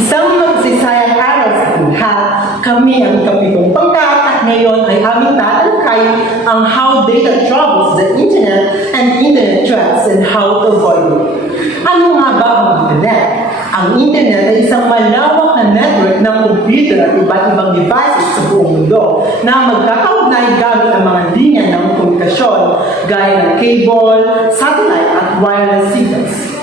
Isang magsaysayang araw sa lahat, kami ang kapitong pangkat at ngayon ay aming tatalakay ang how data travels the internet and internet threats and how to avoid it. Ano nga ba ang internet? Ang internet ay isang malawak na network ng computer at iba't ibang devices sa buong mundo na magkakaugnay gamit ang mga linya ng komunikasyon gaya ng cable, satellite at wireless signals.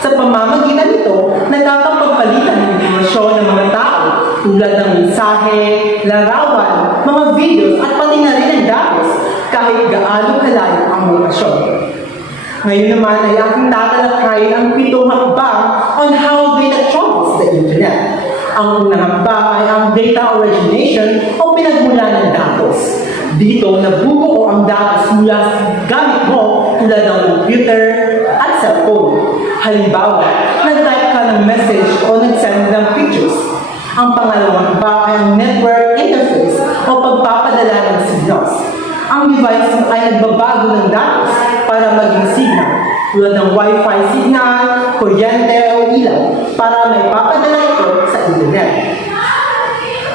Sa pamamagitan nito, nagkakapagpalitan ng informasyon ng mga tao tulad ng mensahe, larawan, mga videos at pati na rin ang datos kahit gaano kalayo ang lokasyon. Ngayon naman ay aking tatalakayin ang 7 hakbang on how data travels the internet. Ang unang hakbang ay ang data origination o pinagmulan ng datos. Dito, nabubuo ang datos mula sa gamit mo tulad ng computer at cellphone. Halimbawa, nag-type ka ng message o nag-send ng pictures. Ang pangalawang hakbang ay ang network interface o pagpapadala ng signals. Ang device ay nagbabago ng datos para maging signal tulad ng Wi-Fi signal, kuryente o ilaw para maipapadala ito sa internet.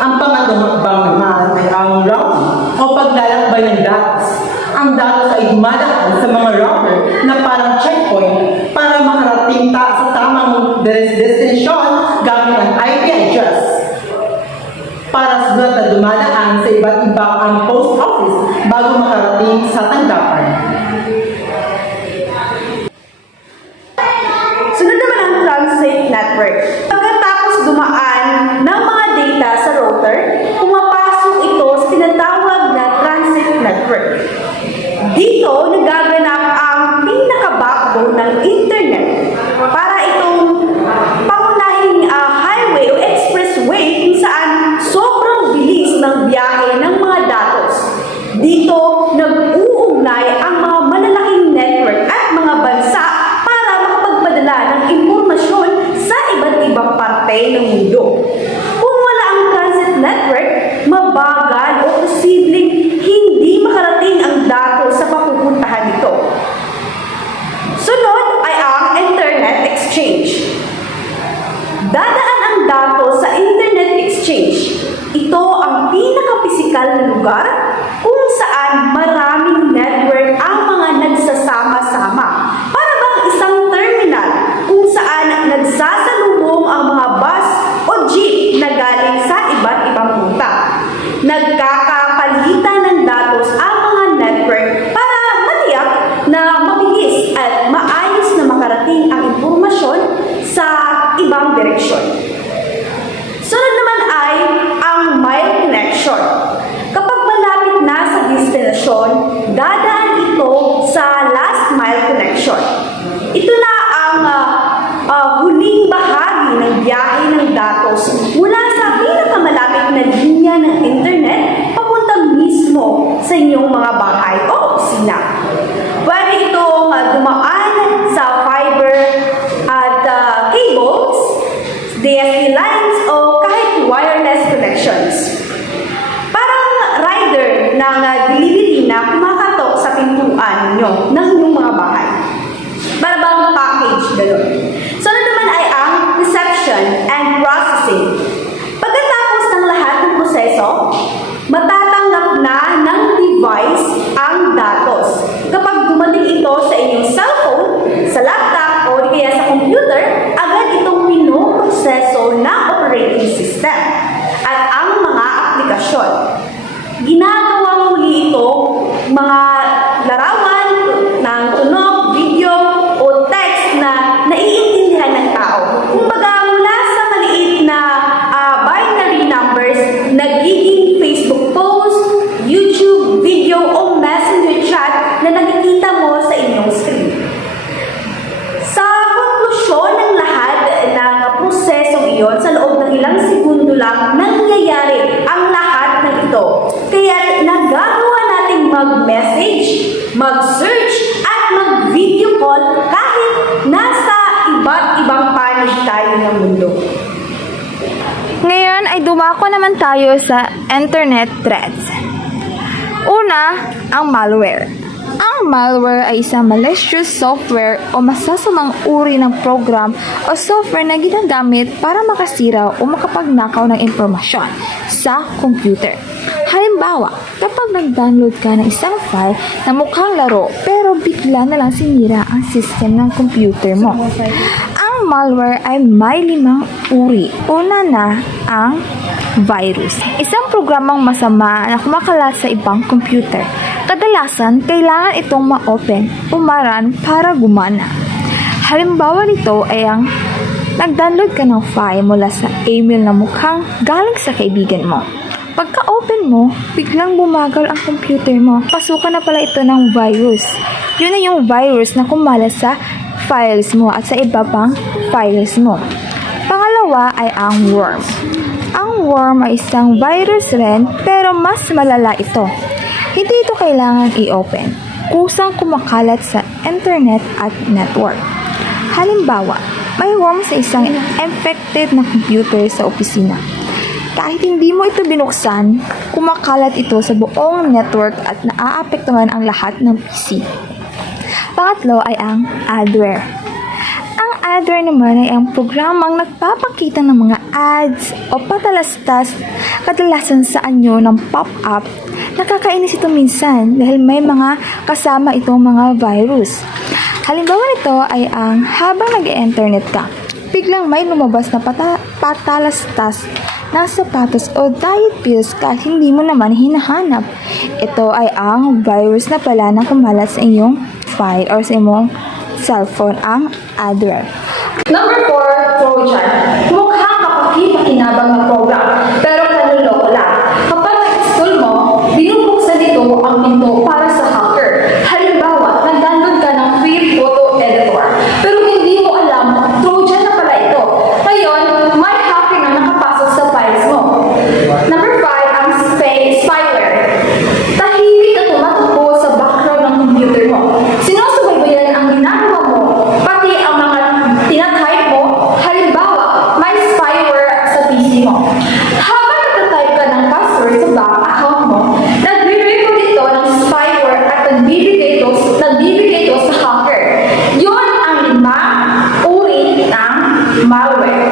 Ang pangatlong hakbang naman ay ang routing o paglalakbay ng datos. Ang datos ay dumadaan sa mga router na parang checkpoint para makarating sa tamang destination gamit ang IP address. Para sulat na dumadaan sa iba't ibang ang post office bago makarating sa tanggapan. Sunod naman ang transit network. Pagkatapos dumaan ng mga data sa router, pumapasok ito sa tinatawag na transit network. Dito, nagaganap ang pinaka-backbone ng internet para itong pangunahing highway o expressway kung saan sobrang bilis ng biyahe ng mga datos. Dito, nag-uugnay ang mga malalaking network at mga bansa para makapagpadala ng impormasyon sa iba't ibang parte ng mundo. Kung wala ang transit network, mabagal o posibleng hindi makarating ang datos sa papupuntahan nito. Sunod ay ang internet exchange. Dadaan ang datos sa internet exchange. Ito ang pinaka-pisikal na lugar kung saan maraming network ang mga nagsasama-sama. Para bang isang terminal kung saan nagsasalubong ang mga bus o jeep na galing sa iba't ibang ruta. Nagkakapalitan ng datos ang mga network para matiyak na mabilis at maayos na makarating ang impormasyon sa ibang direksyon. Sunod naman ay ang mile connection. Kapag malapit na sa destinasyon, dadaan ito sa last mile connection. Ito na ang huling bahagi ng biyahe ng datos mula sa pinakamalapit na linya ng internet papunta mismo sa inyong mga bahay o opisina. Pwede itong dumaan sa fiber at cables, DSL lines o kahit wireless connections. Parang rider ng delivery na kumakatok sa pintuan nyo ng inyong mga bahay. Para bang package gano'n. Sunod naman ay ang reception and processing. Pagkatapos ng lahat ng proseso, matatanggap na ng device ang datos. Kapag dumating ito sa inyong cellphone, sa laptop o di kaya sa computer, agad itong pinoproseso ng operating system at ang mga aplikasyon. Ginagawa muli ito mga larawan ng tunog, video o text na naiintindihan ng tao. Kumbaga mula sa maliit na binary numbers, nagiging Facebook post, YouTube video o messenger chat na nakikita mo sa inyong screen. Sa konklusyon ng lahat ng prosesong iyon, sa loob ng ilang segundo lang, nangyayari ang lahat ng ito. Kaya nagagawa nating mag-message, mag-search, at mag-video call kahit nasa iba't ibang panig tayo ng mundo. Ngayon ay dumako naman tayo sa internet threats. Una, ang malware. Ang malware ay isang malicious software o masasamang uri ng program o software na ginagamit para makasira o makapagnakaw ng impormasyon sa computer. Halimbawa, kapag nag-download ka ng isang file na mukhang laro pero bigla na lang sinira ang system ng computer mo. Ang malware ay may 5 uri. Una na ang virus. Isang programang masama na kumakalat sa ibang computer. Kadalasan, kailangan itong ma-open o ma-run para gumana. Halimbawa nito ay ang nag-download ka ng file mula sa email na mukhang galing sa kaibigan mo. Pagka-open mo, biglang bumagal ang computer mo. Pasukan na pala ito ng virus. Yun na yung virus na kumalat sa files mo at sa iba pang files mo. Pangalawa ay ang worm. Ang worm ay isang virus rin pero mas malala ito. Hindi ito kailangan i-open. Kusang kumakalat sa internet at network. Halimbawa, may worm sa isang infected na computer sa opisina. Kahit hindi mo ito binuksan, kumakalat ito sa buong network at naaapektuhan ang lahat ng PC. Pangatlo ay ang adware. Ang adware naman ay ang programang nagpapakita ng mga ads o patalastas kadalasan sa anyo ng pop-up. Nakakainis ito minsan dahil may mga kasama itong mga virus. Halimbawa nito ay ang habang nag-internet ka, biglang may lumabas na patalastas ng sapatos o diet pills kahit hindi mo naman hinahanap. Ito ay ang virus na pala na kumalat sa inyong file or sa inyong cellphone, ang adware. Number 4, Trojan. Mukhang kapaki-pakinabang na program, pero panuloko lang. Kapag na-install mo, binubuksan ito ang pinto para sa hacker. Halimbawa, nag-download ka ng free photo editor, pero hindi mo alam, Trojan na pala ito. Ngayon, may hacker na nakapasok sa files mo. Number 5, ang spyware. Tahimik at tumatakbo sa background ng computer mo. Sinusubaybayan ang ginagawa mo, pati ang mga tinatype mo. Halimbawa, may spyware sa PC mo. Habang nagtatype ka ng password sa bank account mo, nagre-record ito ng spyware at nagbibigay ito sa hacker. Yun ang 5 uri ng malware.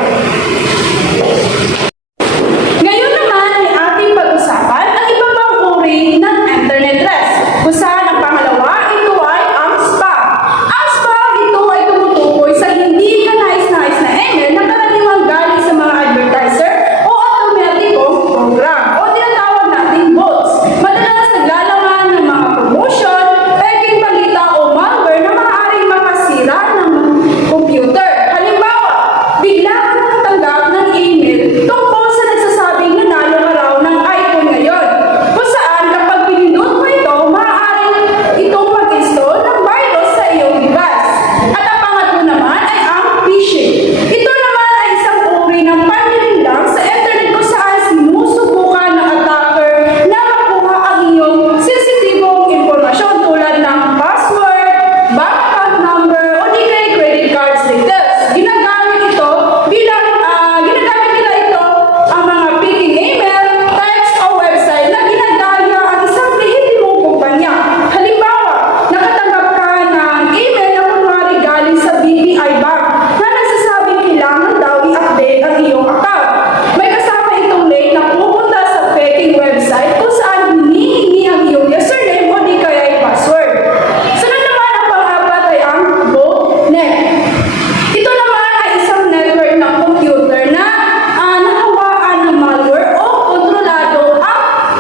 Ngayon naman ay ating pag-usapan ang iba pang uri ng internet threats. Kung saan ang pangalawa, ito ay ang spam. Ang spam, ito ay tumutukoy sa hindi kanais-nais na email na karaniwang galing sa mga advertiser o automatikong program o tinatawag nating bots. Madalas naglalaman ng mga promotion, peking balita o malware na maaaring makasira ng computer. Halimbawa, bigla kang nakatanggap ng email tungkol sa nagsasabing nanalo ka raw ng iPhone ngayon. Kung saan kapag pinindot mo ito, maaaring itong mag-install ng virus sa iyong device. At ang pangatlo naman ay ang phishing. Ito naman ay isang uri ng panlilinlang sa internet kung saan sinusubukan ng attacker na makuha ang iyong sensitibong impormasyon tulad ng password, bank account number, o di kaya credit card details. Ginagamit nila ito ang mga phishing email, text o website na ginagaya ang isang lehitимong kumpanya. Halimbawa, nakatanggap ka ng email na kunwari galing sa BPI Bank na nagsasabing kailangan daw i-update ang iyong account. May kasama itong link na pupunta sa peking website kung saan hinihingi ang iyong username o di kaya ay password. Sunod naman ang pang-apat ay ang botnet. Ito naman ay isang network ng computer na nahawaan ng malware o kontrolado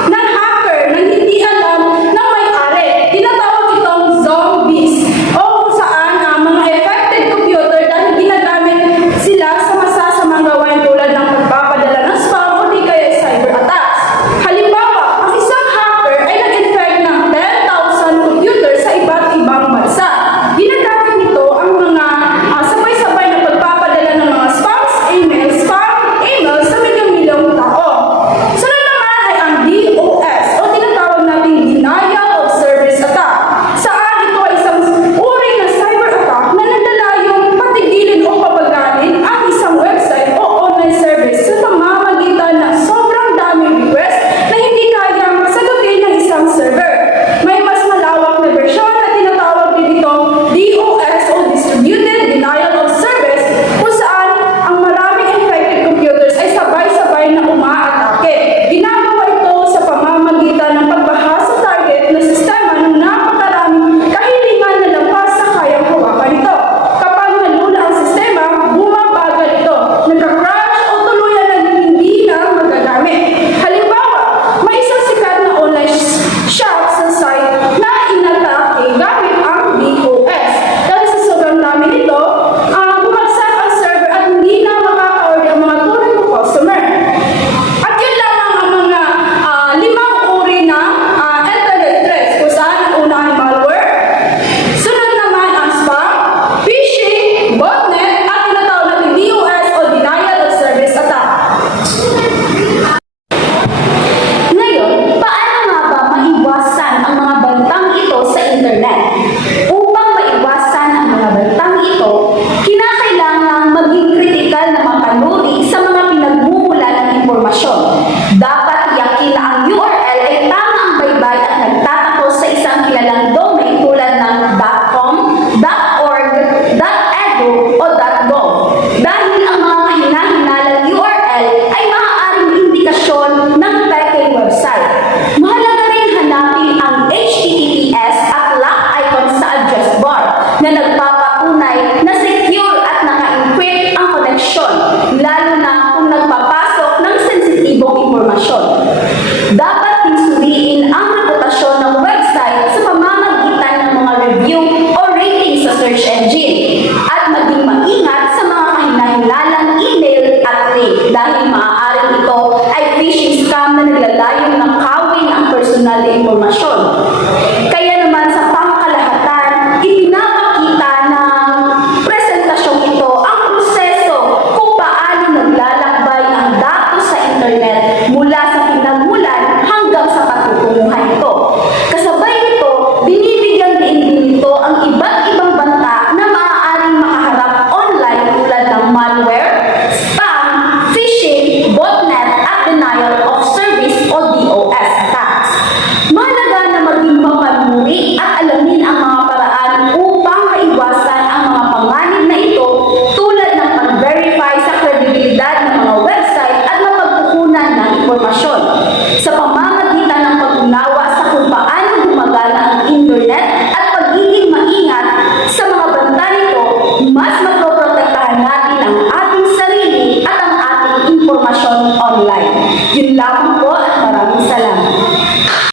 ng hacker na hindi alam ng may-ari. Tinatawag itong zombies o kung saan ang mga affected computer dahil ginagamit sila sa masasamang gawain tulad ng pagpapadala ng spam o di kaya cyber attacks. Halimbawa, ang isang hacker ay nag-infect ng 10,000 computer sa iba't ibang bansa. Ginagamit nito ang mga sabay-sabay na pagpapadala ng mga spam email sa milyong-milyong tao. Sunod naman ay ang DOS o tinatawag nating Denial of Service Attack. Saan ito ay isang uri ng cyber attack na naglalayong patigilin o pabagalin ang isang website o online impormasyon.